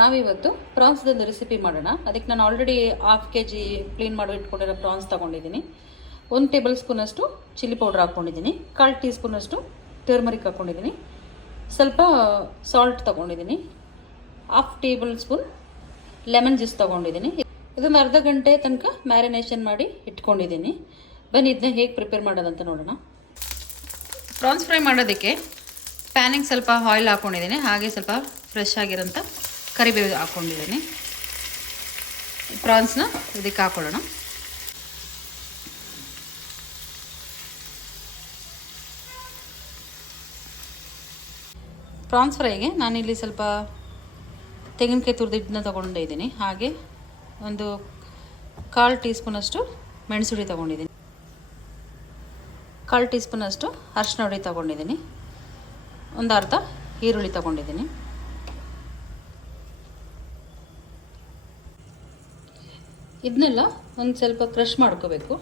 ನಾವಿವತ್ತು ಪ್ರಾನ್ಸ್ದೊಂದು ರೆಸಿಪಿ ಮಾಡೋಣ. ಅದಕ್ಕೆ ನಾನು ಆಲ್ರೆಡಿ ಹಾಫ್ kg ಕ್ಲೀನ್ ಮಾಡಿ ಇಟ್ಕೊಂಡಿರೋ ಪ್ರಾನ್ಸ್ ತೊಗೊಂಡಿದ್ದೀನಿ. 1 ಟೇಬಲ್ ಸ್ಪೂನಷ್ಟು ಚಿಲ್ಲಿ ಪೌಡ್ರ್ ಹಾಕ್ಕೊಂಡಿದ್ದೀನಿ, 1/4 ಟೀ ಸ್ಪೂನಷ್ಟು ಟರ್ಮರಿಕ್ ಹಾಕ್ಕೊಂಡಿದ್ದೀನಿ, ಸ್ವಲ್ಪ ಸಾಲ್ಟ್ ತೊಗೊಂಡಿದ್ದೀನಿ, 1/2 ಟೇಬಲ್ ಸ್ಪೂನ್ ಲೆಮನ್ ಜ್ಯೂಸ್ ತೊಗೊಂಡಿದ್ದೀನಿ. ಇದನ್ನು ಅರ್ಧ ಗಂಟೆ ತನಕ ಮ್ಯಾರಿನೇಷನ್ ಮಾಡಿ ಇಟ್ಕೊಂಡಿದ್ದೀನಿ. ಬನ್ನಿ ಇದನ್ನ ಹೇಗೆ ಪ್ರಿಪೇರ್ ಮಾಡೋದಂತ ನೋಡೋಣ. ಪ್ರಾನ್ಸ್ ಫ್ರೈ ಮಾಡೋದಕ್ಕೆ ಪ್ಯಾನಿಗೆ ಸ್ವಲ್ಪ ಆಯಿಲ್ ಹಾಕ್ಕೊಂಡಿದ್ದೀನಿ, ಹಾಗೆ ಸ್ವಲ್ಪ ಫ್ರೆಶ್ ಆಗಿರೋಂಥ ಕರಿಬೇವು ಹಾಕ್ಕೊಂಡಿದ್ದೀನಿ. ಪ್ರಾನ್ಸ್ನ ಇದಕ್ಕೆ ಹಾಕ್ಕೊಳ್ಳೋಣ. ಪ್ರಾನ್ಸ್ ಫ್ರೈಗೆ ನಾನಿಲ್ಲಿ ಸ್ವಲ್ಪ ತೆಂಗಿನಕಾಯಿ ತುರಿದಿದ್ದನ್ನ ತೊಗೊಂಡಿದ್ದೀನಿ, ಹಾಗೆ ಒಂದು 1/4 ಟೀ ಸ್ಪೂನಷ್ಟು ಮೆಣಸುಡಿ ತೊಗೊಂಡಿದ್ದೀನಿ, 1/4 ಟೀ ಸ್ಪೂನಷ್ಟು ಅರಿಶಿನ ಹುಡಿ ತೊಗೊಂಡಿದ್ದೀನಿ, ಒಂದು ಅರ್ಧ ಈರುಳ್ಳಿ ತೊಗೊಂಡಿದ್ದೀನಿ. ಇದನ್ನೆಲ್ಲ ಒಂದು ಸ್ವಲ್ಪ ಕ್ರಷ್ ಮಾಡ್ಕೋಬೇಕು,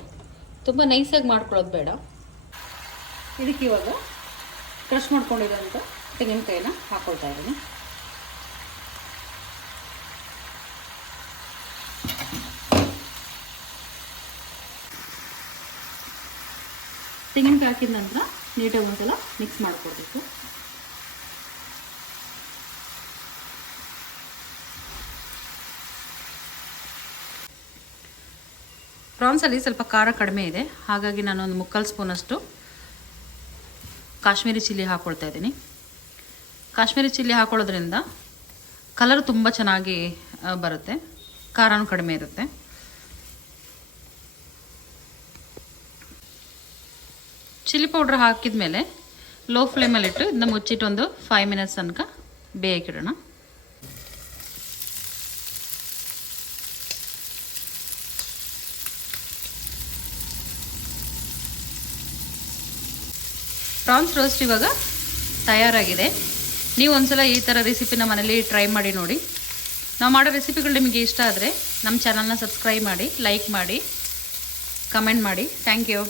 ತುಂಬ ನೈಸಾಗಿ ಮಾಡ್ಕೊಳ್ಳೋದು ಬೇಡ. ಇದಕ್ಕೆ ಇವಾಗ ಕ್ರಷ್ ಮಾಡ್ಕೊಂಡಿರೋಂಥ ತೆಂಗಿನಕಾಯಿನ ಹಾಕ್ಕೊಳ್ತಾ ಇದ್ದೀನಿ. ತೆಂಗಿನಕಾಯಿ ಹಾಕಿದ ನಂತರ ನೀಟಾಗಿ ಒಂದ್ಸಲ ಮಿಕ್ಸ್ ಮಾಡ್ಕೊಳ್ಬೇಕು. ಪ್ರಾನ್ಸಲ್ಲಿ ಸ್ವಲ್ಪ ಖಾರ ಕಡಿಮೆ ಇದೆ, ಹಾಗಾಗಿ ನಾನು ಒಂದು 3/4 ಸ್ಪೂನಷ್ಟು ಕಾಶ್ಮೀರಿ ಚಿಲ್ಲಿ ಹಾಕ್ಕೊಳ್ತಾ ಇದ್ದೀನಿ. ಕಾಶ್ಮೀರಿ ಚಿಲ್ಲಿ ಹಾಕೊಳ್ಳೋದ್ರಿಂದ ಕಲರ್ ತುಂಬ ಚೆನ್ನಾಗಿ ಬರುತ್ತೆ, ಖಾರನೂ ಕಡಿಮೆ ಇರುತ್ತೆ. ಚಿಲ್ಲಿ ಪೌಡ್ರ್ ಹಾಕಿದ ಮೇಲೆ ಲೋ ಫ್ಲೇಮಲ್ಲಿಟ್ಟು ಇದನ್ನ ಮುಚ್ಚಿಟ್ಟು ಒಂದು 5 ಮಿನಿಟ್ಸ್ ತನಕ ಬೇಯಕ್ಕಿಡೋಣ. ಪ್ರಾನ್ಸ್ ರೋಸ್ಟ್ ಇವಾಗ ತಯಾರಾಗಿದೆ. ನೀವು ಒಂದ್ಸಲ ಈ ಥರ ರೆಸಿಪಿನ ಮನೇಲಿ ಟ್ರೈ ಮಾಡಿ ನೋಡಿ. ನಾವು ಮಾಡೋ ರೆಸಿಪಿಗಳು ನಿಮಗೆ ಇಷ್ಟ ಆದರೆ ನಮ್ಮ ಚಾನಲ್ನ ಸಬ್ಸ್ಕ್ರೈಬ್ ಮಾಡಿ, ಲೈಕ್ ಮಾಡಿ, ಕಮೆಂಟ್ ಮಾಡಿ. Thank you.